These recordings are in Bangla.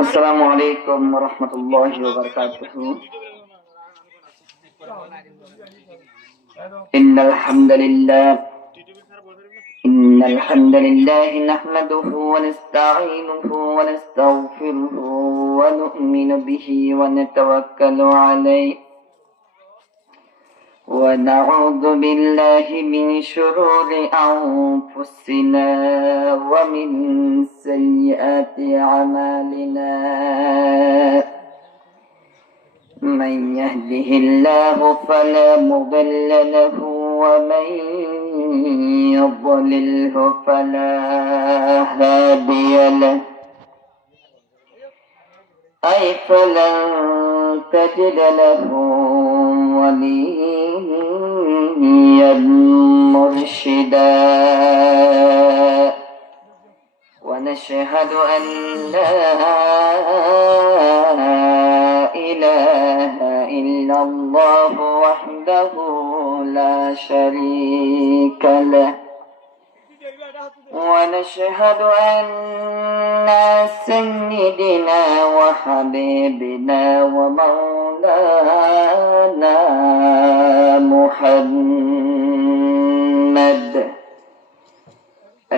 আসসালামু আলাইকুম ওয়া রাহমাতুল্লাহি ওয়া বারাকাতুহু। ইন্নাল হামদালিল্লাহ নাহমাদুহু ওয়া নাস্তাঈনুহু ওয়া নাস্তাগফিরুহু ওয়া নু'মিনু বিহি ওয়া নাতাওয়াক্কালু আলাইহি ونعوذ بالله من شرور أنفسنا ومن سيئات أعمالنا من يهده الله فلا مضل له ومن يضلله فلا هادي له أي فلن تجد له وليا مرشدا ونشهد أن لا إله إلا الله وحده لا شريك له ونشهد أن سيدنا وحبيبنا ومولانا محمد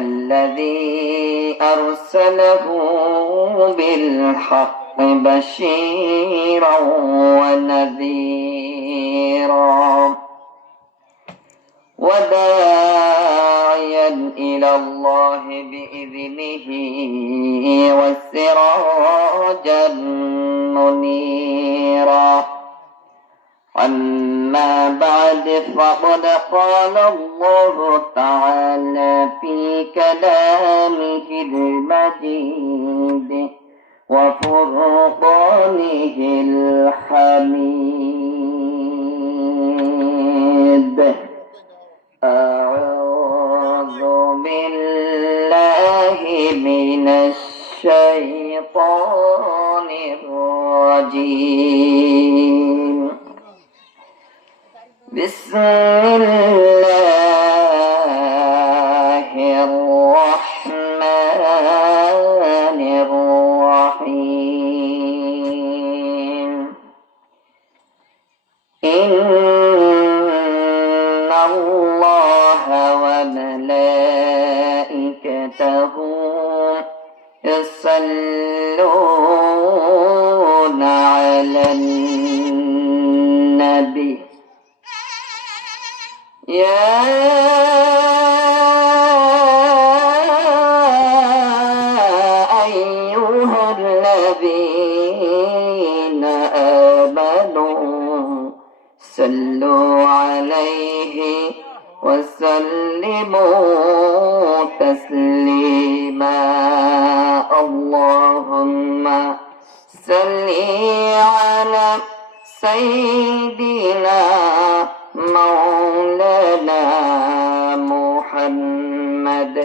الذي أرسله بالحق بشيرا ونذيرا وداعيا إلى الله بإذنه وسراجا منيرا. أما بعد فقد قال الله تعالى في كلامه المجيد وفرقانه الحميد. أعوذ بالله من الشيطان الرجيم. بسم الله الرحمن الرحيم. إن الله وملائكته يصلون على النبي يا أيها الذين آمنوا صلوا عليه وسلموا تسليما. اللهم صل على سيدنا مولانا محمد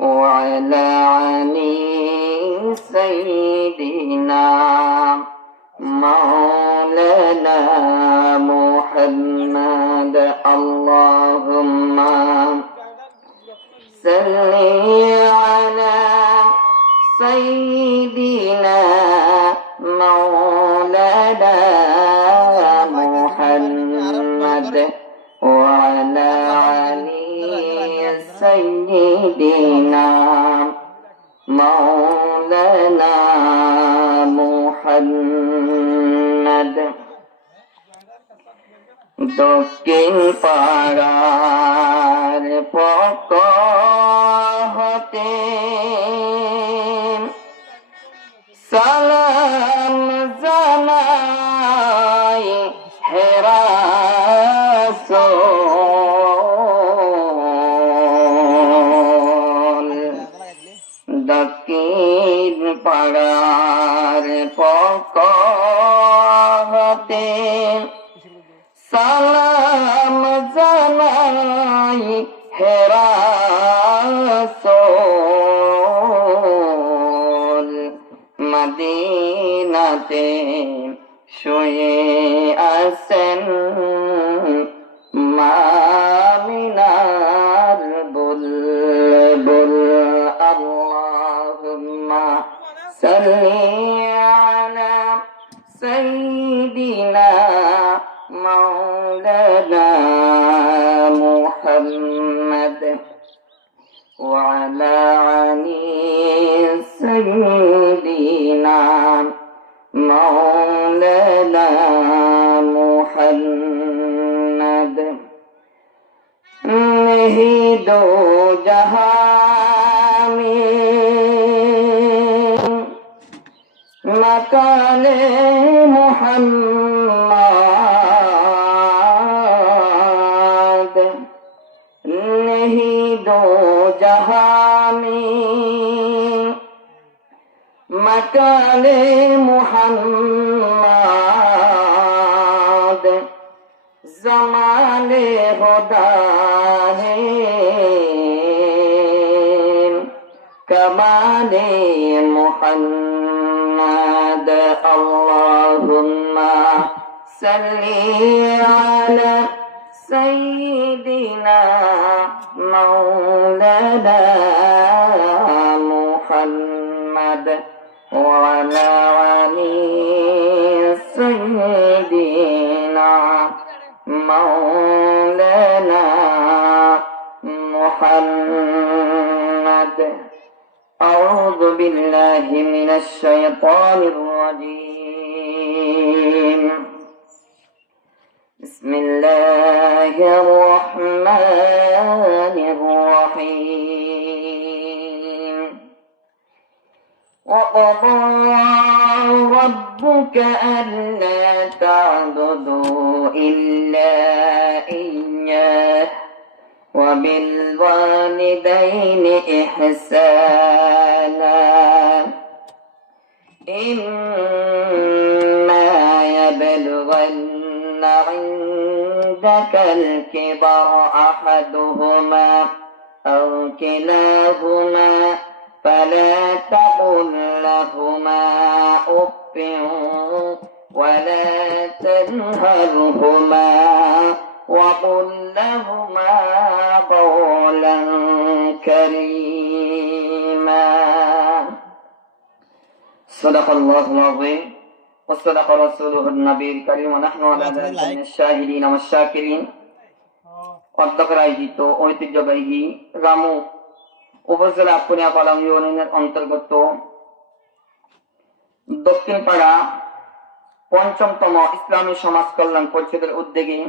وعلى علي سيدنا مولانا محمد. اللهم صل على سيدنا مولانا محمد وعلى علي سيدنا مولانا محمد. দক্ষিণ পাড়ার পক্ষ হতে সালাম জানাই হে রাসূল। দক্ষিণ পাড়ার পক্ষ হতে সালাম জানাই হে রাসূল। মদিনাতে শুয়ে আছেন মা আমিনা وعلى علي سيدنا مولانا محمد नहीं दो जहां में मकाने मोहम्मद नहीं दो जहां में मकाने मोहम्मद ज़माने खुदा है कमाले मुहम्मद अल्लाहुम्मा सल्ली अला सय्यिदिना मौलाना मुहम्मद व अला आलि सय्यिदिना मौलाना मुहम्मद أعوذ بالله من الشيطان الرجيم بسم الله الرحمن الرحيم وقضى ربك ألا تعبدوا إلا إياه وبالوالدين إحسانا إما يبلغن عندك الكبر أحدهما أو كلاهما فلا تقل لهما أف ولا تنهرهما وقل لهما قولا كريما صدق الله العظيم وصدق رسوله النبي الكريم ونحن على ذلك من الشاهدين والشاكرين অধ্যক্ষের আয়োজিত ঐতিহ্যবাহী রামু উপজেলা পুনিয়া কলাম ইউনিয়নের অন্তর্গত দক্ষিণ পাড়া পঞ্চমতম ইসলামী সমাজ কল্যাণ পরিষদের উদ্যোগে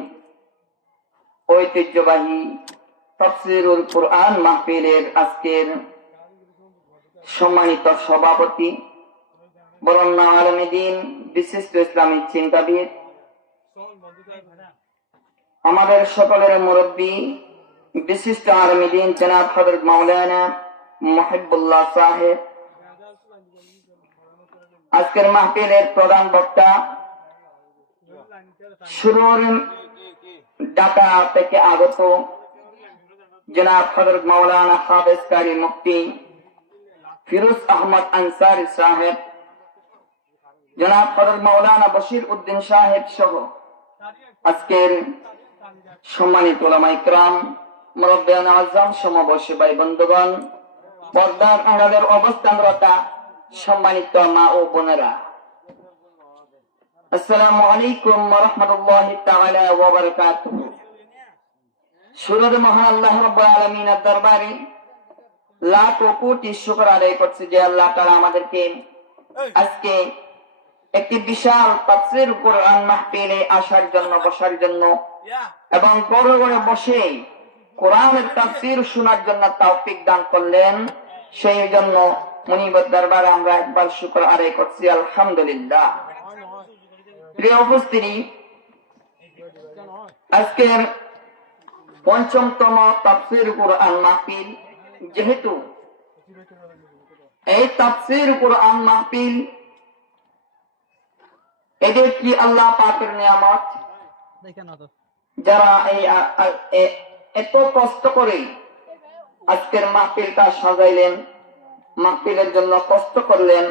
ঐতিহ্যবাহী তাফসীরুল কুরআন মাহফিলের আজকের সম্মানিত সভাপতি বরেণ্য আলেম দ্বীন বিশিষ্ট ইসলামিক চিন্তাবিদ আমাদের সকলের মুরব্বী বিশিষ্ট আলেম দ্বীন জনাব হযরত মাওলানা মুহিবুল্লাহ সাহেব, আজকের মাহফিলের প্রধান বক্তা শুরুর ঢাকা থেকে আগত জনাব হযরত মাওলানা হাফেজ কারি মুফতি ফিরোজ আহমদ আনসারী সাহেব, জনাব হযরত মাওলানা বশির উদ্দিন সাহেব সহ আজকের সম্মানিত উলামা ইকরাম, মুরব্বিয়ান আযম, সমবয়সী ভাই বন্ধুগণ, পর্দার আড়ালের অবস্থানরত সম্মানিত মা ও বোনেরা, আসসালামু আলাইকুম ওয়া রাহমাতুল্লাহি তাআলা ওয়া বারাকাতুহু। শুরুতে মহান আল্লাহ রাব্বুল আলামিনের দরবারে লাখ কোটি শুকর আদায় করছি যে আল্লাহ তাআলা আমাদেরকে আজকে একটি বিশাল তাফসীর কুরআন মাহফিলে আসার জন্য, বসার জন্য এবং ঘরে ঘরে বসে কোরআনের তাফসীর শোনার জন্য তৌফিক দান করলেন। সেই জন্য মুনিবের দরবারে আমরা একবার শুকর আদায় করছি, আলহামদুলিল্লাহ। প্রিয় উপস্থিতি, আজকের পঞ্চমতম তাফসীর কুরআন মাহফিল, যেহেতু এই তাফসীর কুরআন মাহফিল এটা কি আল্লাহ পাকের নিয়ামত, যারা এই এত কষ্ট করে আজকের মাহফিলটা সাজাইলেন, মাহফিলের জন্য কষ্ট করলেন,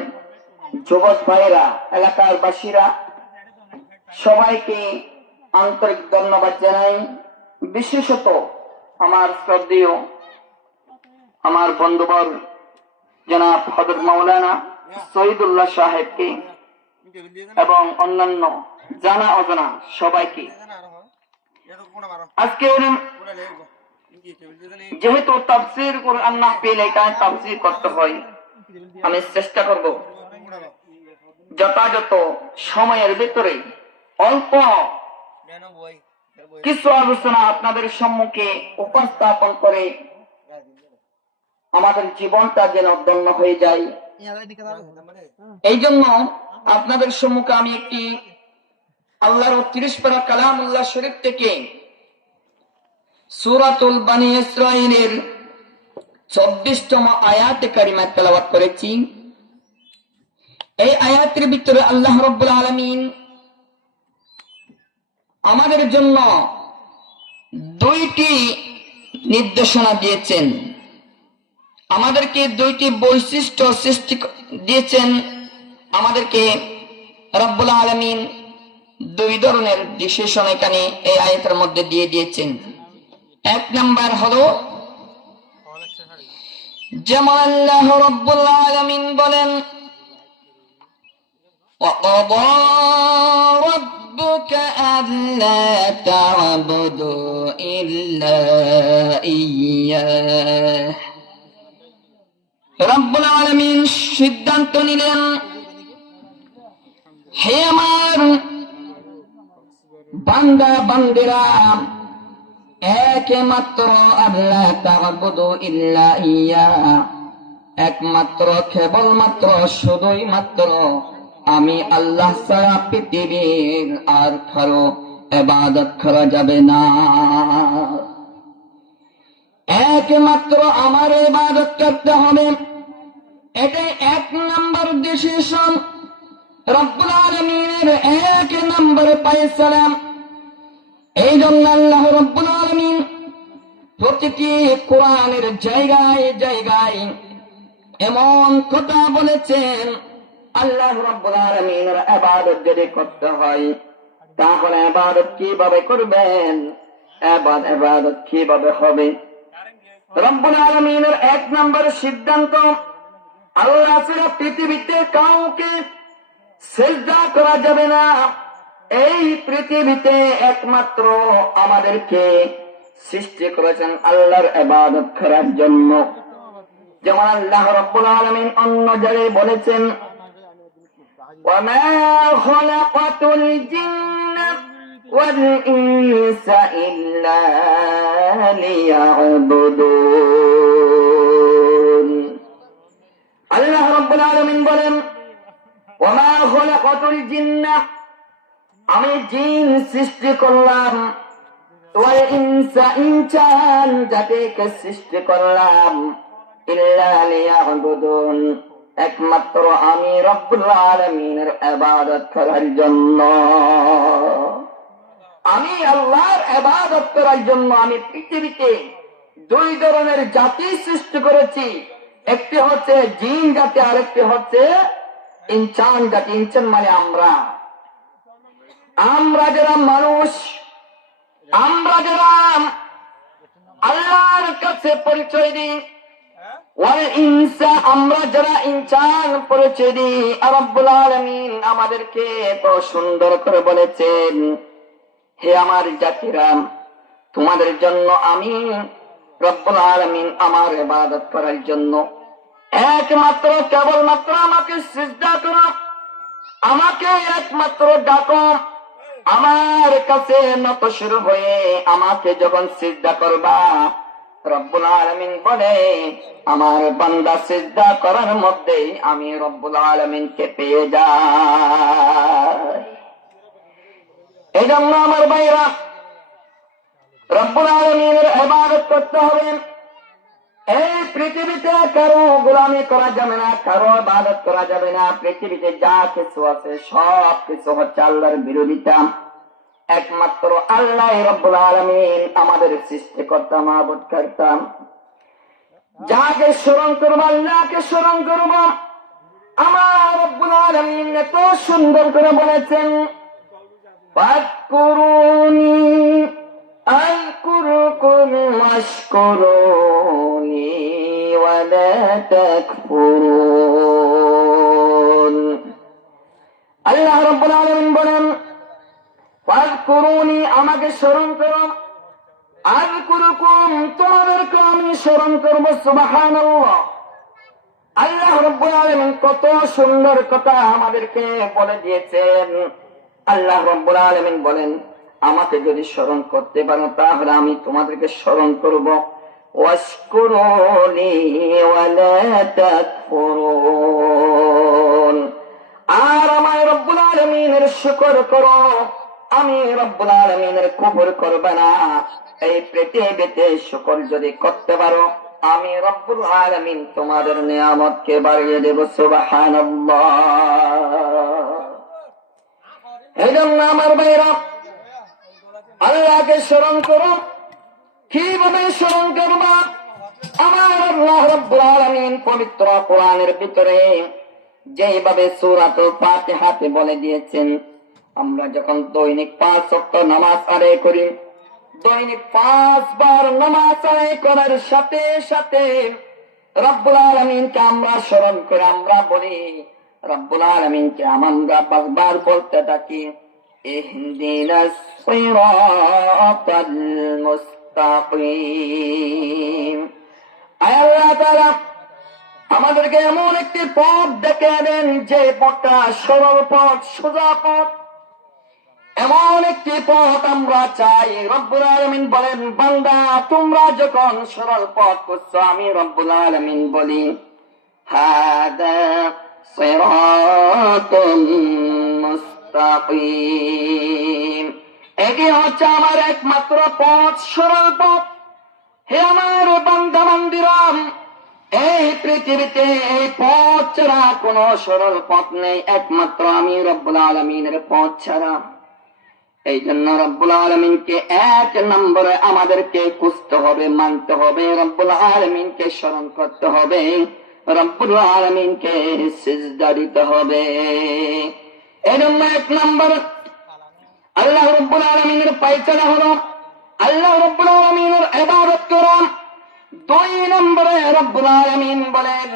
যুবক ভাইরা, এলাকার বাসীরা, সবাইকে আন্তরিক ধন্যবাদ জানাই। বিশেষত আমার শ্রদ্ধেয় আমার বন্ধুবর জনাব হযরত মাওলানা শহীদুল্লাহ সাহেবকে এবং অন্যান্য জানা অজানা সবাইকে আজকের যেহেতু তাফসীর কোরআন না পেলে এখানে তাফসীর করতে হয়, আমি চেষ্টা করব যথাযথ সময়ের ভিতরে অল্প কিছু আলোচনা আপনাদের সম্মুখে উপস্থাপন করে আমাদের জীবনটা যেন ধন্য হয়ে যায়। এই জন্য আপনাদের সম্মুখে আমি একটি আল্লাহর 30 পারা কালামুল্লাহ শরীফ থেকে সূরাতুল বনী ইসরাঈলের 24তম আয়াতে কারিমা তেলাওয়াত করেছি। এই আয়াতের ভিতরে আল্লাহ রাব্বুল আলামিন আমাদের জন্য দুইটি নির্দেশনা দিয়েছেন, আমাদেরকে দুইটি বৈশিষ্ট্য সৃষ্টি দিয়েছেন। আমাদেরকে রব্বুল আলামিন দুই ধরনের বিশেষণ এখানে এই আয়াতের মধ্যে দিয়ে দিয়েছেন। এক নাম্বার হলো, যেমন আল্লাহ রব্বুল আলামিন বলেন, وَقَضَى رَبُّكَ أَلَّا تَعْبُدُوا إِلَّا إِيَّاهُ। রব্বুল আলামিন সিদ্ধান্ত নিলেন, হে আমার বান্দা বান্দিরা, একমাত্র আল্লাহ তা'বুদু ইল্লা ইয়া, একমাত্র কেবলমাত্র শুধুই মাত্র আমি আল্লাহ ছাড়া পৃথিবীর আর কারো ইবাদত করা যাবে না। একমাত্র আমার ইবাদত করতে হবে, এটাই এক নম্বর ডিসিশন, রব্বুল আলামিনের এক নম্বর ফয়সালা। এই জন্য আল্লাহ রব্বুল আলামিন প্রতিটি কোরআনের জায়গায় জায়গায় এমন কথা বলেছেন, আল্লাহ রাব্বুল আলামিনের ইবাদত যদি করতে হয় তাহলে ইবাদত কিভাবে করবেন, ইবাদত কিভাবে হবে। রব্বুল আলামিনের এক নম্বর সিদ্ধান্ত, আল্লাহ ছাড়া পৃথিবীতে কাউকে সিজদা করা যাবে না। এই পৃথিবীতে একমাত্র আমাদেরকে সৃষ্টি করেছেন আল্লাহর ইবাদত করার জন্য। যেমন আল্লাহ রাব্বুল আলামিন অন্য জায়গায় বলেছেন, وَمَا خَلَقْتُ الْجِنَّ وَالْإِنسَ إِلَّا لِيَعْبُدُونِ। আল্লাহ রাব্বুল আলামিন বলেন, وَمَا خَلَقْتُ الْجِنَّ, আমি জিন সৃষ্টি করলাম, ওয়াল ইনসা, ইনসান জাতিকে সৃষ্টি করলাম, ইল্লা লিয়াবুদুন, একমাত্র আমি রব্বুল আলামিনের ইবাদত করার জন্য। আমি আল্লাহর ইবাদত করার জন্য আমি পৃথিবীতে দুই ধরনের জাতি সৃষ্টি করেছি, একটি হচ্ছে জিন জাতি, আরেকটি হচ্ছে ইনসান জাতি। ইনসান মানে আমরা যারা মানুষ, আমরা যারা আল্লাহর কাছে পরিচয় দিই, ওয়াল ইনসা, আমরা যারা ইনসান পরিচয় দিই, রব্বুল আলামিন আমাদেরকে এত সুন্দর করে বলেছেন, হে আমার জাতিরা, তোমাদের জন্য আমি রব্বুল আলামিন আমার ইবাদত করার জন্য একমাত্র কেবলমাত্র আমাকে সিজদা করো, আমাকে একমাত্র ডাকো, আমার কাছে নতশির হয়ে আমাকে যখন সিজদা করবা, রব্বুল আলামিন বলে আমার বান্দা সিজদা করার মধ্যেই আমি রব্বুল আলামিনকে পেয়ে যাই। এই জন্য আমার ভাইরা, রব্বুল আলামিনের ইবাদত করতে হবে। এই পৃথিবীতে কারো গোলামি করা যাবে না, কারো ইবাদত করা যাবে না। পৃথিবীতে যা কিছু আছে সব কিছু হচ্ছে আল্লাহর বিরোধিতা। একমাত্র আল্লাহ রব্বুল আলামিন আমাদের সৃষ্টিকর্তা, মাবুদ কর্তা। যাকে স্মরণ করবো, আল্লাহকে স্মরণ করবো। আমার রব্বুল আলামিন এত সুন্দর করে বলেছেন, ফাযকুরুনি আযকুরকুম ওয়াশকুরুনি ওয়া লা তাকফুরুন। আল্লাহ রব্বুল আলামিন বলেন, ফাযকুরুনি, আমাকে স্মরণ করো, আযকুরুকুম, তোমাদেরকে আমি স্মরণ করব। সুবহানাল্লাহ। আল্লাহ রাব্বুল আলামিন কত সুন্দর কথা আমাদেরকে বলে দিয়েছেন। আল্লাহ রাব্বুল আলামিন বলেন, আমাকে যদি স্মরণ করতে পারো তাহলে আমি তোমাদেরকে স্মরণ করব। ওয়াশকুরুনি ওয়ালা তাকফুরুন, আর আমার রব্বুল আলামিনের শুকর করো, আমি রব্বুল আলামিনের কুফর করবে না। এই পৃথিবীতে শুকর যদি করতে পারো, আমি রব্বুল আলামিন তোমাদের নিয়ামতকে বাড়িয়ে দেব। সুবহানাল্লাহ। এই জন্য আমার ভাইরা, আল্লাহকে স্মরণ করো। কিভাবে স্মরণ করবা? আমার আল্লাহ রাব্বুল আলামিন পবিত্র কোরআনের ভিতরে যেভাবে সূরাতুল ফাতিহাতে বলে দিয়েছেন, আমরা যখন দৈনিক 5 ওয়াক্ত নামাজ আদায় করি, দৈনিক 5 বার নামাজ আদায় করার সাথে সাথে রব্বুল আলামিনকে আমরা স্মরণ করে আমরা বলি, রব্বুল আলামিনকে আমরা বারবার বলতে থাকি, ইহদিনাস সিরাতাল মুস্তাকিম। আল্লাহ তাআলা আমাদেরকে এমন একটি পথ দেখিয়ে দেন যে পথটা সরল পথ, সোজা পথ। এমন একটি পথ আমরা চাই। রব্বুল আলামিন বলেন, বান্দা তোমরা যখন সরল পথ করছো, আমি রব্বুল আলামিন বলি, হাদা সিরাতুম মুস্তাকিম, এটি হচ্ছে আমার একমাত্র পথ, সরল পথ। হে আমার বান্দা বান্দিরা, এই পৃথিবীতে এই পথ ছাড়া কোন সরল পথ নেই, একমাত্র আমি রব্বুল আলামিনের পথ ছাড়া। এই জন্য রব্বুল আলামিনকে 1 নম্বরে আমাদেরকে খুঁজতে হবে, মানতে হবে, রব্বুল আলামিনকে স্মরণ করতে হবে, রব্বুল আলামিনকে সিজদা দিতে হবে। এই জন্য 1 নম্বর আল্লাহ রব্বুল আলামিনের পায়চারা হলো আল্লাহ রব্বুল আলামিনের ইবাদত করুন। 2 নম্বরে রব্বুল আলামিন বলেন,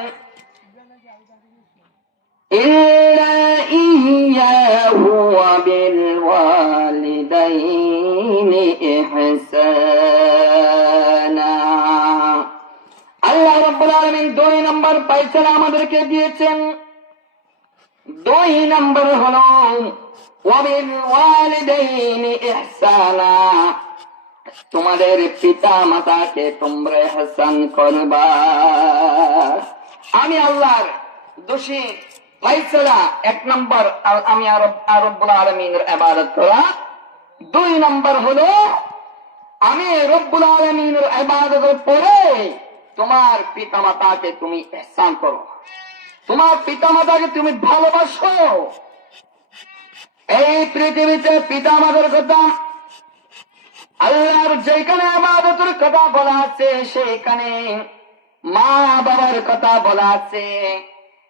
ইল্লা ইয়্যাহু ওয়া বিল ওয়ালিদাইনি ইহসানা। আল্লাহ রাব্বুল আলামিন 2 নম্বর পায়চারা আমাদেরকে দিয়েছেন। 2 নম্বর হলো ওয়া বিল ওয়ালিদাইনি ইহসানা, তোমাদের পিতা মাতাকে তোমরা ইহসান করবা। আমি আল্লাহর দোষী ফায়সালা 1 নম্বর, আমি রব্বুল আলামিনের ইবাদত করা। 2 নম্বর হলো আমি রব্বুল আলামিনের ইবাদতের পরে তোমার পিতা মাতাকে তুমি ইহসান করো, তোমার পিতা মাতাকে তুমি ভালোবাসো। এই পৃথিবীতে পিতা মাতার কথা, আল্লাহর যেখানে ইবাদতের কথা বলা আছে সেখানে মা বাবার কথা বলা আছে।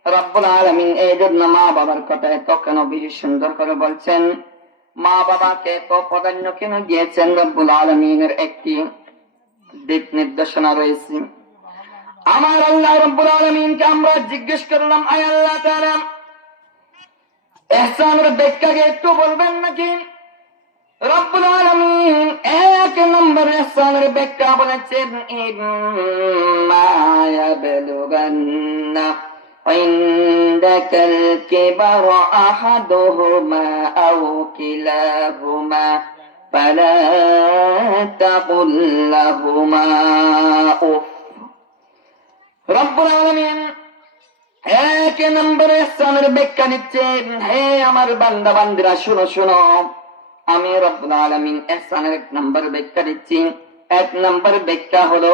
রব্বুল আলামিন এই জন্য মা বাবার কথা এত কেন বেশি সুন্দর করে বলছেন, মা বাবাকে তো প্রাধান্য কেন দিয়েছেন? রব্বুল আলামিনের একটি দিক নির্দেশনা রয়েছে। আমার আল্লাহ রব্বুল আলামিনকে আমরা জিজ্ঞেস করলাম, আয় আল্লাহ তাআলা, ইহসানের ব্যাখ্যাকে একটু বলবেন নাকি? রব্বুল আলামিন 1 নম্বর ইহসানের ব্যাখ্যা বলেছেন, ইম্মা ইয়াবলুগান্না عندك الكبر أحدهما أو كلاهما فلا تقل لهما أف। রব্বুল আলামিন 1 নম্বর ইহসানের ব্যাখ্যা দিচ্ছেন, হে আমার বান্দা বান্দিরা শুনো শুনো, আমি রব্বুল আলামিন ইহসানের 1 নম্বর ব্যাখ্যা দিচ্ছি। 1 নম্বর ব্যাখ্যা হলো,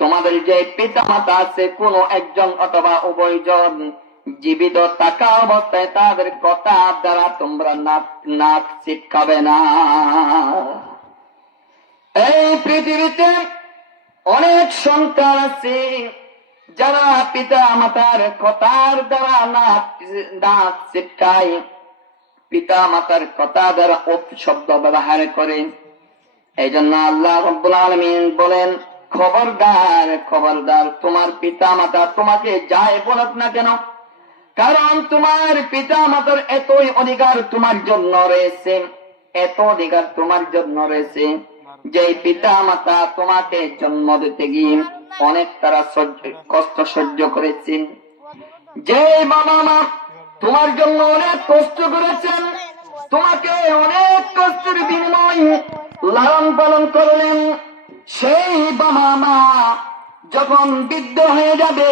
তোমাদের যে পিতা মাতা আছে, কোন একজন অথবা উভয়জন জীবিত থাকা অবস্থায় তাদের কথা দ্বারা তোমরা নাক ছিটকাবে না। এই পৃথিবীতে অনেক সন্তান আছে যারা পিতা মাতার কথার দ্বারা নাক ছিটকায়, পিতা মাতার কথা দ্বারা অপশব্দ ব্যবহার করে। এই জন্য আল্লাহ রাব্বুল আলামিন বলেন, খবরদার খবরদার, তোমার পিতা মাতা তোমাকে যাই বলুক না কেন, কারণ তোমার পিতা মাতার এতই অধিকার তোমার জন্য রয়েছে, এত অধিকার তোমার জন্য রয়েছে যে পিতা মাতা তোমাকে জন্ম দিতে গিয়ে অনেক তারা কষ্ট সহ্য করেছেন, যে বাবা মা তোমার জন্য অনেক কষ্ট করেছেন, তোমাকে অনেক কষ্টের বিনিময়ে লালন পালন করলেন, সেই বাবা মা যখন বৃদ্ধ হয়ে যাবে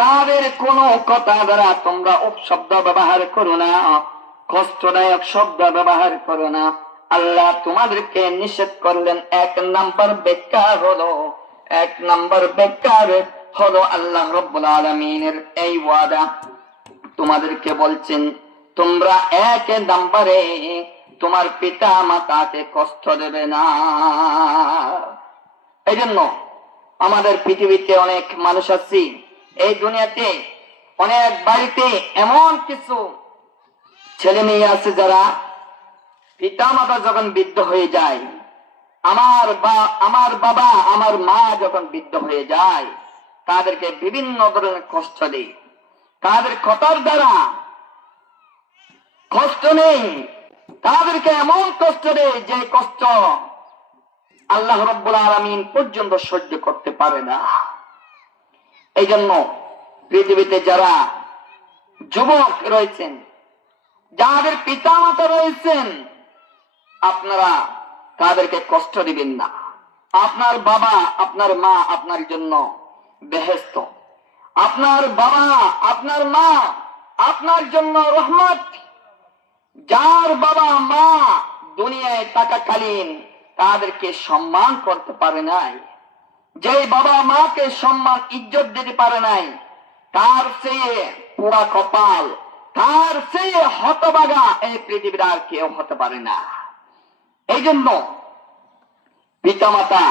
তাদের কোনো কথা দ্বারা তোমরা অপশব্দ ব্যবহার করো না, কষ্টদায়ক শব্দ ব্যবহার করো না। আল্লাহ তোমাদেরকে নিষেধ করলেন। এক নাম্বার বেকার হলো আল্লাহ রাব্বুল আলামিনের এই ওয়াদা। তোমাদেরকে বলছেন তোমরা এক নাম্বারে তোমার পিতা মাতাকে কষ্ট দেবে না। এই জন্য আমাদের পৃথিবীতে অনেক মানুষ আছে, এই দুনিয়াতে অনেক বাড়িতে এমন কিছু ছেলে মেয়ে আছে যারা পিতা মাতা যখন বৃদ্ধ হয়ে যায়, আমার বাবা আমার মা যখন বৃদ্ধ হয়ে যায় তাদেরকে বিভিন্ন ধরনের কষ্ট দেয়, তাদের কথার দ্বারা কষ্ট নেই, তাদেরকে এমন কষ্ট দেয় যে কষ্ট আল্লাহ রাব্বুল আলামিন পর্যন্ত সহ্য করতে পারে না। এই জন্য পৃথিবীতে যারা যুবক রয়েছেন, যাদের পিতা মাতা রয়েছেন, আপনারা তাদেরকে কষ্ট দিবেন না। আপনার বাবা আপনার মা আপনার জন্য বেহেশত, আপনার বাবা আপনার মা আপনার জন্য রহমত। যার বাবা মা দুনিয়ায় থাকাকালীন তাদেরকে সম্মান করতে পারে নাই, যে বাবা মাকে সম্মান ইজ্জত দিতে পারে নাই, তার চেয়ে পোড়া কপাল, তার চেয়ে হতভাগা এই পৃথিবীর আর কেউ হতে পারে না। এই জন্য পিতামাতা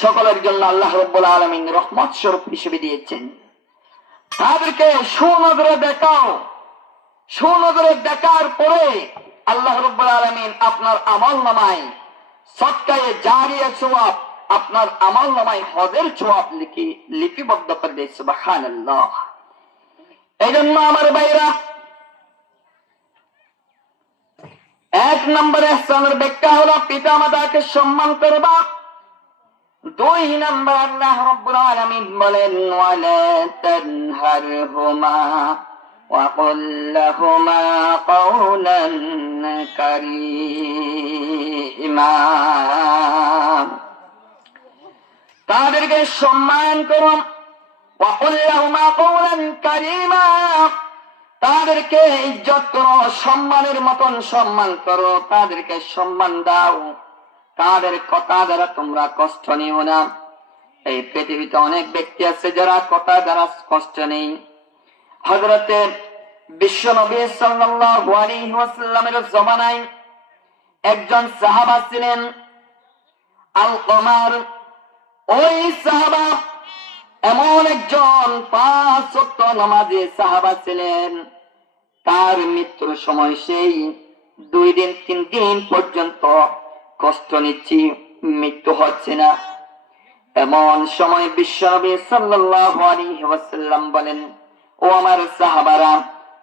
সকলের জন্য আল্লাহ রাব্বুল আলামিন রহমত স্বরূপ হিসেবে দিয়েছেন। তাদেরকে সুনজরে দেখাও, সুনজরে দেখার পরে আল্লাহ রাব্বুল আলামিন আপনার আমলনামায় সদকায়ে জারিয়া সওয়াব, আপনার আমলনামায় হজের সওয়াব লিপিবদ্ধ করে দেয়। সুবহানাল্লাহ। এই জন্য আমার ভাইরা, এক নম্বরে ইহসানের ব্যাখ্যা হলো পিতা মাতাকে সম্মান করবা। দুই নম্বর আল্লাহ রাব্বুল আলামিন বলেন ওয়ালা তানহারহুমা ওয়া কুল লাহুমা কাওলান কারীমা। তাদেরকে সম্মান করো। ওয়া কুল লাহুমা কাওলান কারীমা, তাদেরকে ইজ্জত করো, সম্মানের মতন সম্মান করো, তাদেরকে সম্মান দাও, তাদের কথা দ্বারা তোমরা কষ্ট নিও না। এই পৃথিবীতে অনেক ব্যক্তি আছে যারা কথা দ্বারা কষ্ট নেই। হযরতে বিশ্ব নবী সাল্লাল্লাহু আলাইহি ওয়াসাল্লামের জমানায় একজন সাহাবা ছিলেন আল-কমার। ওই সাহাবা এমন একজন 5 ওয়াক্ত নামাজি সাহাবা ছিলেন, তার মৃত্যুর সময় সেই 2 দিন 3 দিন পর্যন্ত কষ্ট নিচ্ছি, মৃত্যু হচ্ছে না। এমন সময় বিশ্বনবী সাল্লাল্লাহু আলাইহি ওয়াসাল্লাম বলেন, ও আমার সাহাবারা,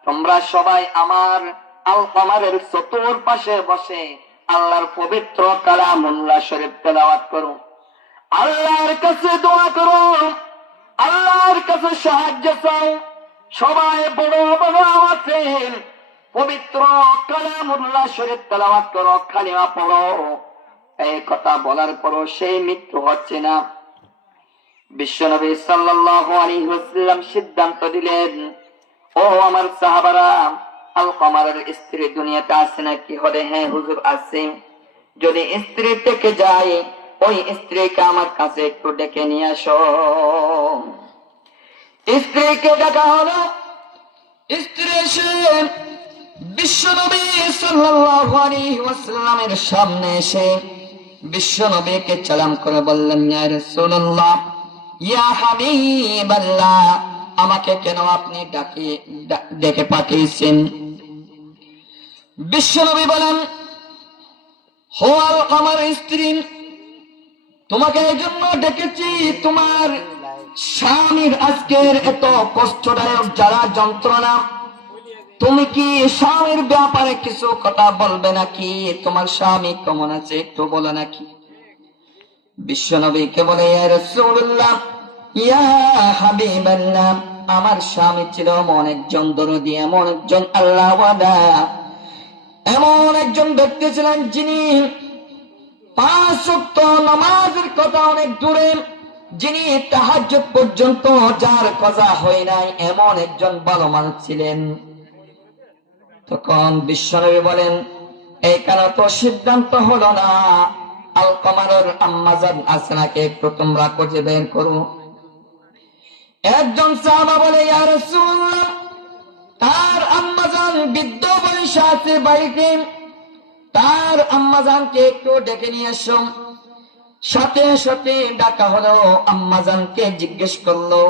তোমরা সবাই আমার আল-কমারের চতুর্পাশে বসে আল্লাহর পবিত্র কালামুল্লাহ শরীফ তেলাওয়াত করো, আল্লাহর কাছে দোয়া করো, আল্লাহর কাছে সাহায্য চাও। সবাই বড় বড় আওয়াজে পবিত্র কালামুল্লাহ শরীফ তেলাওয়াত করো, কালিমা পড়ো। এই কথা বলার পরও সেই মৃত্যু হচ্ছে না। বিশ্বনবী সাল্লাল্লাহু আলাইহি ওয়াসাল্লাম সিদ্ধান্ত দিলেন, ও আমার সাহাবারা, আল-কমারের স্ত্রী দুনিয়াতে আছে নাকি? হলে হ্যাঁ হুজুর আছে। যদি স্ত্রী থেকে যায়, ওই স্ত্রীকে আমার কাছে একটু ডেকে নিয়ে আসো। স্ত্রীকে ডাকা হলো। স্ত্রী এসে বিশ্বনবী সাল্লাল্লাহু আলাইহি ওয়াসাল্লামের সামনে এসে বিশ্বনবীকে সালাম করে বললেন, ইয়া রাসূলুল্লাহ, ইয়া হাবিবাল্লাহ, আমাকে কেন আপনি ডেকে পাঠিয়েছেন? বিশ্বনবী বলেন, হো আল-কমার স্ত্রী, তোমাকে এই জন্য ডেকেছি, তোমার স্বামীর আজকের এত কষ্টদায়ক জ্বালা যন্ত্রণা, তুমি কি স্বামীর ব্যাপারে কিছু কথা বলবে নাকি? তোমার স্বামী কেমন আছে একটু বলো নাকি? বিশ্বনবীকে বলে, ইয়া রাসূলুল্লাহ, ইয়া হাবিবাল্লাহ, আমার স্বামী ছিল এমন একজন দরদী, এমন একজন আল্লাহওয়ালা, এমন একজন ব্যক্তি ছিলেন যিনি 5 ওয়াক্ত নামাজের কথা অনেক দূরে, যিনি তাহাজ্জুদ পর্যন্ত যার কাজা হয় নাই, এমন একজন ভালো মানুষ ছিলেন। তখন বিশ্বনবী বলেন, এইখানে তো সিদ্ধান্ত হলো না, আলকামারের আম্মাজান আসনাকে একটু তোমরা খুঁজে বের করো। একজন সাহাবা বলে, ইয়া রাসূলুল্লাহ, তার আম্মাজান বৃদ্ধ বয়সে আছে বাড়িতে, তার আম্মাজানকে একটু ডেকে নিয়ে এসো। সাথে সাথে ডাকা হলো, আম্মাজানকে জিজ্ঞেস করলো,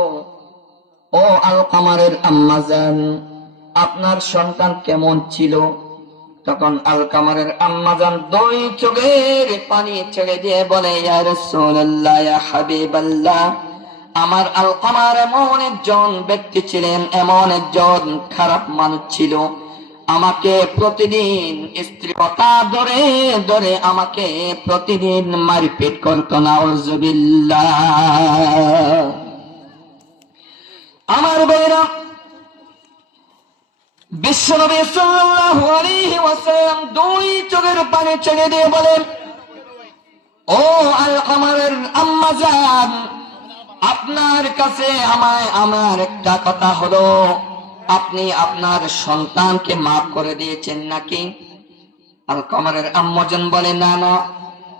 ও আলকামারের আম্মাজান, আপনার সন্তান কেমন ছিল? তখন আলকামারের আম্মাজান 2 চোখের পানি ছেড়ে দিয়ে বলে, ইয়া রাসূলুল্লাহ, ইয়া হাবিবাল্লাহ, আমার আলকামার এমন একজন ব্যক্তি ছিলেন, এমন একজন খারাপ মানুষ ছিল, আমাকে প্রতিদিন স্ত্রী কথা ধরে ধরে আমাকে প্রতিদিন মারপিট করতো। নাউযুবিল্লাহ। আমার ভাইরা, বিশ্বনবী সাল্লাল্লাহু আলাইহি ওয়াসাল্লাম 2 চোখের পানি ছেড়ে দিয়ে বলেন, ও আলকামারের আম্মাজান, আপনার কাছে আমার একটা কথা হলো, আপনি আপনার সন্তানকে মাফ করে দিয়েছেন নাকি? আলকামারের আম্মাজান বলে, না না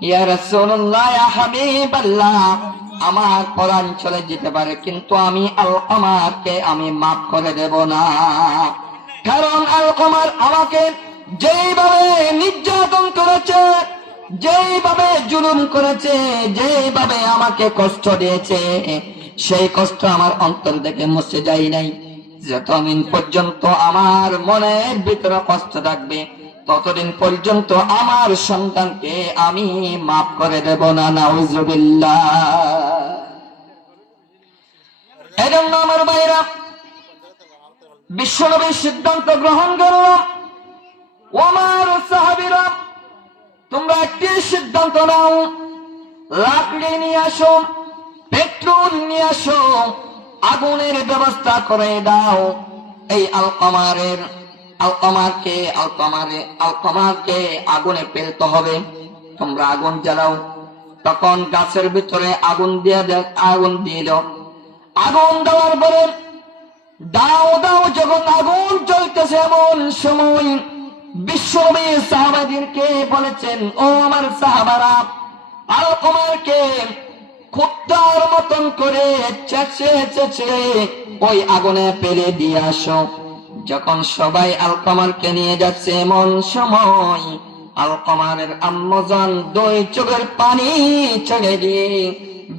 ইয়া রাসূলুল্লাহ, ইয়া হাবিবাল্লাহ, আমার পরাণ চলে যেতে পারে, কিন্তু আমি আলকামারকে আমি মাফ করে দেব না। কারণ আলকামার আমাকে যেইভাবে নির্যাতন করেছে, যেইভাবে জুলুম করেছে, যেইভাবে আমাকে কষ্ট দিয়েছে, সেই কষ্ট আমার অন্তর থেকে মুছে যায় নাই। যতদিন পর্যন্ত আমার মনের ভিতরে কষ্ট থাকবে, ততদিন পর্যন্ত আমার সন্তানকে আমি মাফ করে দেব না। নাউযুবিল্লাহ। এজন্য আমার ভাইরা, বিশ্বনবীর সিদ্ধান্ত গ্রহণ করল, ও আমার সাহাবীরা, তোমরা একটি সিদ্ধান্ত নাও, লাকড়ি নিয়ে আসো, পেট্রোল নিয়ে আসো, আগুনের ব্যবস্থা করে দাও। এই আলকামারকে আগুনে ফেলতে হবে। তোমরা আগুন জ্বালাও। তখন গাছের ভিতরে আগুন দিয়ে দাও। আগুন দেওয়ার পরে দাও যখন আগুন চলতেছে, এমন সময় বিশ্বনবী সাহাবাদেরকে বলেছেন, ও আমার সাহাবারা, আলকামারকে কুত্তার মতন করে চেঁচে ওই আগুনে ফেলে দিয়ে আসো। যখন সবাই আলকামারকে নিয়ে যাচ্ছে, এমন সময় আলকামারের আম্মাজান 2 চোখের পানি ছেড়ে দিয়ে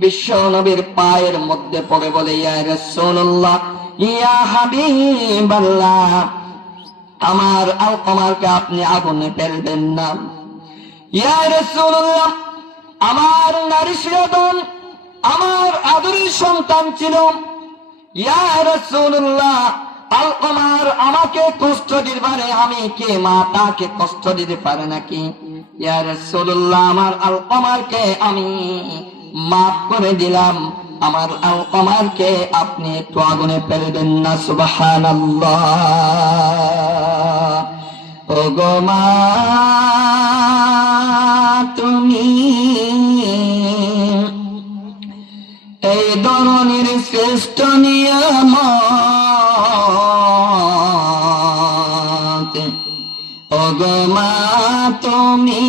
বিশ্বনবীর পায়ের মধ্যে পড়ে বলে, ইয়া রাসূলুল্লাহ, ইয়া হাবিবাল্লাহ, আমার আলকামারকে আপনি আগুনে ফেলবেন না। ইয়া রাসূলুল্লাহ, আমার নারী শ্রেয়তন, আমার আদরের সন্তান ছিল। ইয়া রাসূলুল্লাহ, আলকামার আমাকে কষ্ট দিতে পারে, আমি কে মা, তাকে কষ্ট দিতে পারে নাকি? ইয়া রাসূলুল্লাহ, আমার আলকামারকে আমি মাফ করে দিলাম, আমার আলকামারকে আপনি একটু আগুনে ফেলবেন না। সুবহানাল্লাহ। ও গো মা, তুমি এই ধরনের শ্রেষ্ঠ নিয়ামত, ও গো মা, তুমি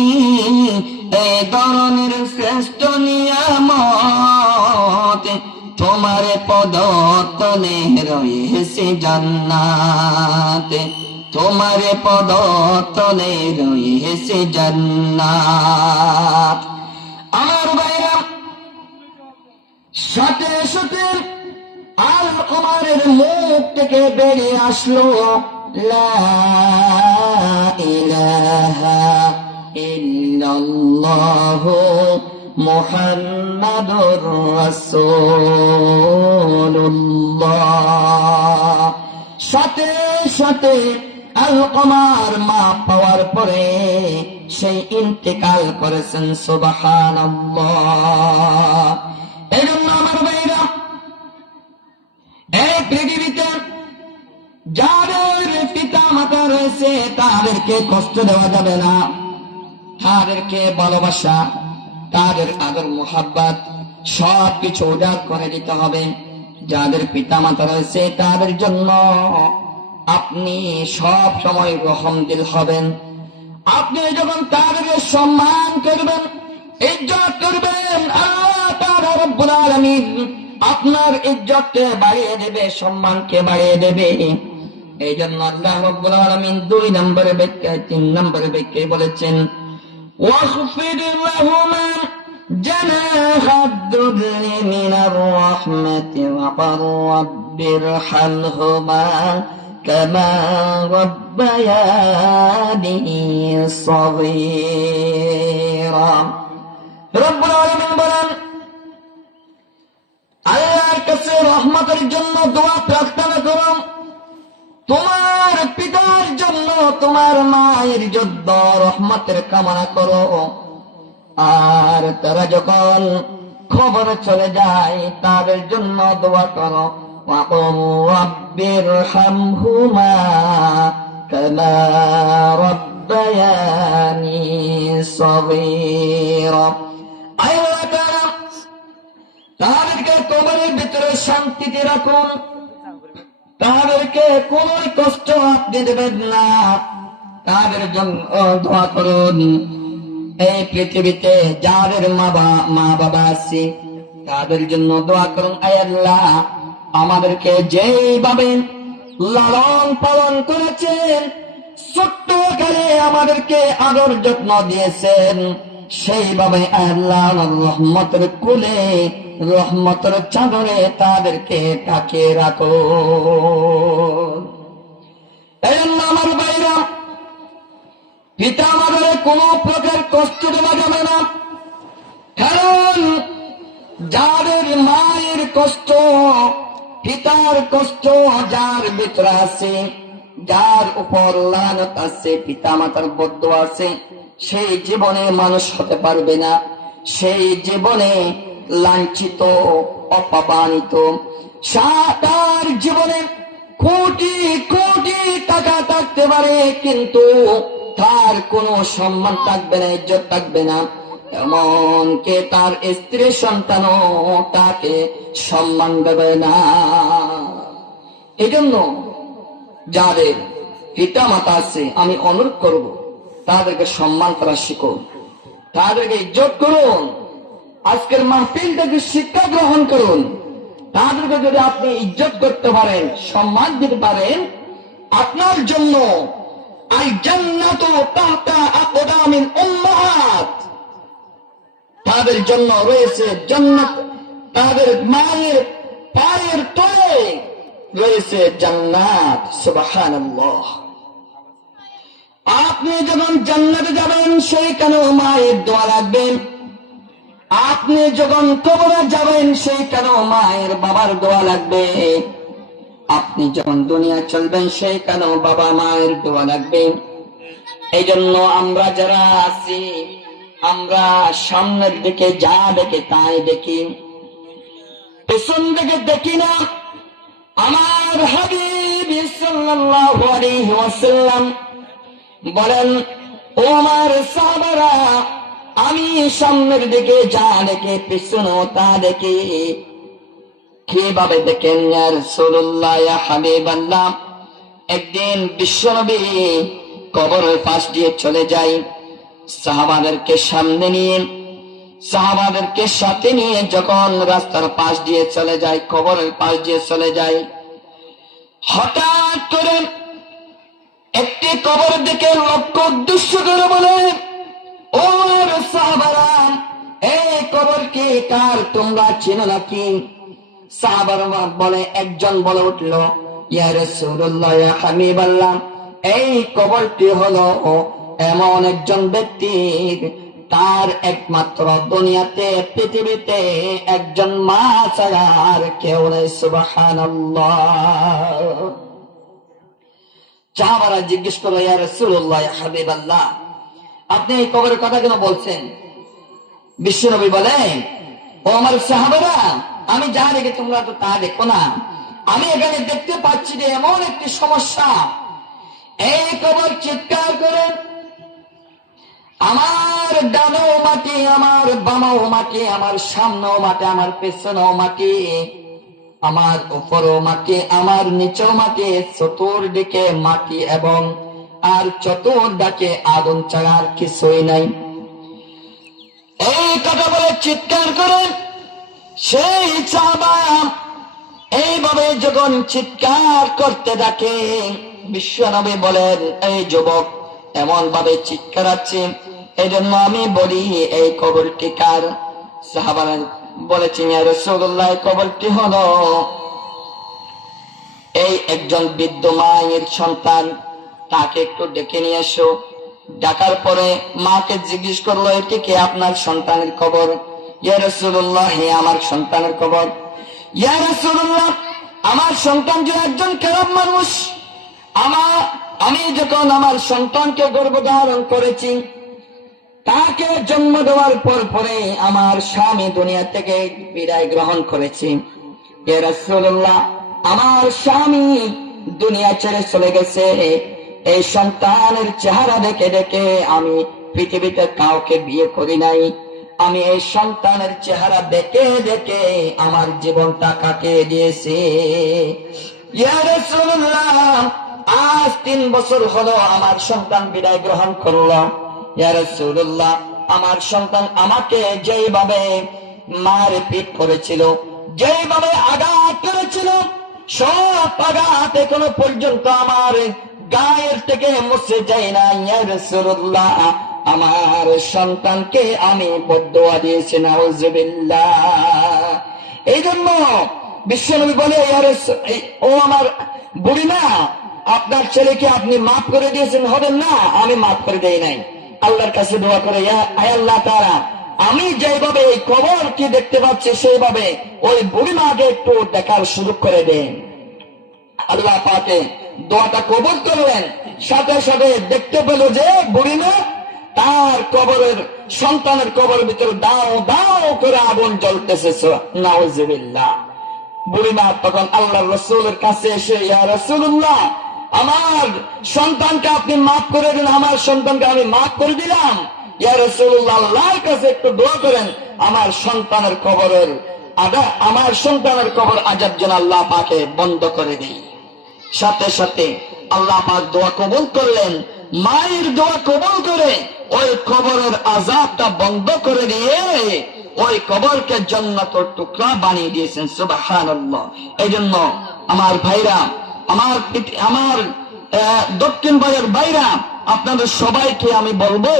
এই ধরনের শ্রেষ্ঠ নিয়ামত, তোমার পদতলে রয়েছে জান্নাত, তোমার পদতলে রয়েছে জান্নাত। আমার ভাইরা, সাথে সাথে আলকামারের মুখ থেকে বেরিয়ে আসলো, লা ইলাহা ইল্লাল্লাহু মুহাম্মাদুর রাসূলুল্লাহ। সাথে সাথে আলকমার মা পাওয়ার পরে সেই ইন্তেকাল করেছেন। সুবহানাল্লাহ। এই জন্য আমার ভাইরা, এই পৃথিবীতে যাদের পিতা মাতা রয়েছে তাদেরকে কষ্ট দেওয়া যাবে না, তাদেরকে ভালোবাসা, তাদের আদর মোহাব্বত সবকিছু উজাড় করে দিতে হবে। যাদের পিতা মাতা রয়েছে তাদের জন্য আপনি সব সময় রহমদিল হবেন। আপনি যখন তাদের সম্মান করবেন, ইজ্জত করবেন, আল্লাহ তাআলা রব্বুল আলামিন আপনার ইজ্জতকে বাড়িয়ে দেবে, সম্মানকে বাড়িয়ে দেবে। এই জন্য আল্লাহ রব্বুল আলামিন 2 নম্বরে ব্যাখ্যায় 3 নম্বরে ব্যাখ্যায় বলেছেন, ওয়াখফিদ লাহুমা জানাহাদ-দুররি মিনার রাহমাতি ওয়া ক্বার রাব্বিরহামহুমা কামা রাব্বায়ানি সগীরা। রব্বুল আলামিন বলেন, আল্লাহর কাছে রহমতের জন্য দোয়া প্রার্থনা করো, তোমার পিতার জন্য, তোমার মায়ের জন্য রহমতের কামনা করো। আর তারা যখন খবর চলে যায় তাদের জন্য দোয়া করো, ওয়াকুর রাব্বিরহামহুমা কামা রাব্বায়ানি সগীরা। আল্লাহ তাআলা তাদেরকে কবরের ভিতরে শান্তিতে রাখুন, তাদেরকে কোন কষ্ট আপনি দেবেন না, তাদের জন্য দোয়া করুন। এই পৃথিবীতে যাদের মা বাবা আছে তাদের জন্য দোয়া করুন, আয় আল্লাহ আমাদেরকে যেভাবে লালন পালন করেছেন, ছোট্ট কালে আমাদেরকে আদর যত্ন দিয়েছেন, সেইভাবে আল্লাহ রহমতের কোলে, রহমতের চাদরে তাদেরকে ঢাকিয়ে রাখো। এই জন্য আমার ভাইরা, পিতা মাতার কোন প্রকার কষ্ট দেওয়া যাবে না। কারণ যাদের মায়ের কষ্ট, পিতার কষ্ট যার ভিতরে আছে, যার উপর লানত আছে, পিতা মাতার বদদোয়া আছে, সেই জীবনে মানুষ হতে পারবে না, সেই জীবনে লাঞ্ছিত, অপমানিত। তার জীবনে কোটি কোটি টাকা থাকতে পারে, কিন্তু তার কোনো সম্মান থাকবে না, ইজ্জত থাকবে না। এমনকি তার স্ত্রী সন্তানও তাকে সম্মান দেবে না। এই জন্য যাদের পিতা মাতা আছে আমি অনুরোধ করব, তাদেরকে সম্মান করা শিখুন, তাদেরকে ইজ্জত করুন। আজকের মাহফিল থেকে শিক্ষা গ্রহণ করুন। তাদেরকে যদি আপনি ইজ্জত করতে পারেন, সম্মান দিতে পারেন, আপনার জন্য আল জান্নাতু তাহতা আকদামিল উম্মাহাত, তাদের জন্য রয়েছে জান্নাত, তাদের মায়ের পায়ের তলে রয়েছে জান্নাত। সুবহানাল্লাহ। আপনি যখন জান্নাতে যাবেন সেইখানেও মায়ের দোয়া লাগবেন, আপনি যখন কবরে যাবেন সেইখানেও মায়ের বাবার দোয়া লাগবে, আপনি যখন দুনিয়া চলবেন সেইখানেও বাবা মায়ের দোয়া লাগবে। এই জন্য আমরা যারা আছি, আমরা সামনের দিকে যা দেখি তাই দেখি, পেছন দিকে দেখি না। আমার হাবিব সাল্লাল্লাহু আলাইহি ওয়াসাল্লাম বলেন, ও আমার সাহাবারা, আমি সামনের দিকে যা দেখি পেছনেও তা দেখি। কিভাবে দেখেন ইয়া রাসূলুল্লাহ, ইয়া হাবিবাল্লাহ? একদিন বিশ্বনবী কবরের পাশ দিয়ে চলে যায়, সাহাবাদেরকে সামনে নিয়ে, সাহাবাদেরকে সাথে নিয়ে যখন রাস্তার পাশ দিয়ে চলে যায়, কবরের পাশ দিয়ে চলে যায়, হঠাৎ করে একটি কবর দিকে লক্ষ্য উদ্দেশ্য করে বলে, ও সাহাবারা, এই কবর কি কার, তোমরা চেনো নাকি? সাহাবারা বলে, একজন বলে উঠল, ইয়া রাসূলুল্লাহ, ইয়া হাবিবাল্লাহ, এই কবরটি হলো এমন একজন ব্যক্তির, তার একমাত্র দুনিয়াতে, পৃথিবীতে একজন মা ছাড়া আর কেউ নেই। সুবহানাল্লাহ। সাহাবারা জিজ্ঞেস করলো, ইয়া রাসূলুল্লাহ, ইয়া হাবিবাল্লাহ, আপনি এই কবরের কথা কেন বলছেন? বিশ্বনবী বলেন, ও আমার সাহাবারা, আমি যা দেখি তোমরা তো তা দেখো না। আমি এখানে দেখতে পাচ্ছি যে এমন একটি সমস্যা, এই কবর চিৎকার করে আমার ডানেও মাটি, আমার বামেও মাটি, আমার সামনেও মাটি, আমার পেছনেও মাটি, আমার উপরেও মাটি, আমার নিচেও মাটি, চতুর্দিকে মাটি, এবং আর চতুর্দিকে আগুন ছাড়া আর কিছুই নাই। এই কথা বলে চিৎকার করে সেই সাহাবা এইভাবে যখন চিৎকার করতে থাকে, বিশ্বনবী বলেন, এই যুবক এমন ভাবে চিৎকার আছে, এই জন্য আমি বলি এই কবরটি কার? সাহাবারা বলেছেন, ইয়া রাসূলুল্লাহ, কবরটি হলো এই একজন বৃদ্ধ মায়ের সন্তান, তাকে একটু ডেকে নিয়ে এসো। ডাকার পরে মাকে জিজ্ঞেস করলো, এটি কি আপনার সন্তানের কবর? ইয়া রাসূলুল্লাহ, হে আমার সন্তানের কবর। ইয়া রাসূলুল্লাহ, আমার সন্তান যে একজন খারাপ মানুষ, আমি যখন আমার সন্তানকে গর্ভধারণ করেছি, তাকে জন্ম দেওয়ার পরে আমার স্বামী দুনিয়া থেকে বিদায় গ্রহণ করেছি। ইয়া রাসূলুল্লাহ, আমার স্বামী দুনিয়া ছেড়ে চলে গেছে। এই সন্তানের চেহারা দেখে দেখে আমি পৃথিবীতে কাউকে বিয়ে করি নাই। আমি এই সন্তানের চেহারা দেখে দেখে আমার জীবনটা কাটিয়ে দিয়েছি। ইয়া রাসূলুল্লাহ, আজ 3 বছর হলো আমার সন্তান বিদায় গ্রহণ করলো। ইয়া রাসূলুল্লাহ, আমার সন্তান আমাকে যেইভাবে মারপিট করেছিল, যেইভাবে আঘাত করেছিল, সব আঘাত এখনো পর্যন্ত আমার গায়ের থেকে মুছে যায় না। ইয়া রাসূলুল্লাহ, আমার সন্তানকে আমি বদদোয়া দিয়েছি, নাউযুবিল্লাহ। এই জন্য বিশ্বনবী বলে, ও আমার বুড়িমা, আপনার ছেলেকে আপনি মাফ করে দিয়েছেন, হবেন না? আমি মাফ করে দেই নাই। আল্লাহর কাছে দোয়া করে, আয় আল্লাহ তাআলা, আমি যেভাবে এই কবরকে দেখতে পাচ্ছি সেইভাবে ওই বুড়িমাকে একটু দেখার সুযোগ করে দেন। আল্লাহ পাকে দোয়াটা কবুল করলেন। সাথে সাথে দেখতে পেল যে বুড়িমা তার কবরের সন্তানের কবরের ভিতরে দাও দাও করে আগুন জ্বলতেছে। নাউযুবিল্লাহ। বুড়িমা তখন আল্লাহর রাসূলের কাছে এসে, ইয়া রাসূলুল্লাহ, আমার সন্তানকে আপনি মাফ করে দিন, আমার সন্তানকে আমি মাফ করে দিলাম। ইয়া রাসূলুল্লাহ, আল্লাহর কাছে একটু দোয়া করেন আমার সন্তানের কবর আযাব যেন আল্লাহ পাকে বন্ধ করে দেয়। সাথে সাথে আল্লাহ পাক দোয়া কবুল করলেন। মায়ের দোয়া কবুল করে ওই কবরের আযাবটা বন্ধ করে দিয়ে ওই কবরকে জান্নাতের টুকরা বানিয়ে দিয়েছেন। সুবহানাল্লাহ। এই জন্য আমার ভাইরা, আমার দক্ষিণ ভাইয়ের ভাইরা, আপনাদের সবাইকে আমি বলবো,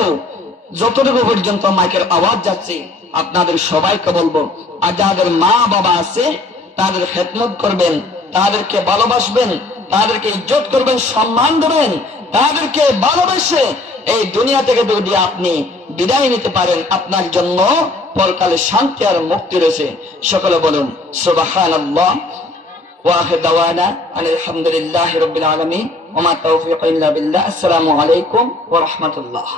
যতটুকু পর্যন্ত মাইকের আওয়াজ যাচ্ছে আপনাদের সবাইকে বলবো, আর যাদের মা বাবা আছে তাদের খেদমত করবেন, তাদেরকে ভালোবাসবেন, তাদেরকে ইজ্জত করবেন, সম্মান দেবেন, তাদেরকে ভালোবেসে এই দুনিয়া থেকে যদি আপনি বিদায় নিতে পারেন, আপনার জন্য পরকালে শান্তি আর মুক্তি রয়েছে। সকলে বলুন সুবহানাল্লাহ। ওয়া আখিরু দাওয়ানা আলহামদুলিল্লাহি রাব্বিল আলামিন ওয়া মা তাওফীকি ইল্লা বিল্লাহ। আসসালামু আলাইকুম ওয়া রাহমাতুল্লাহ।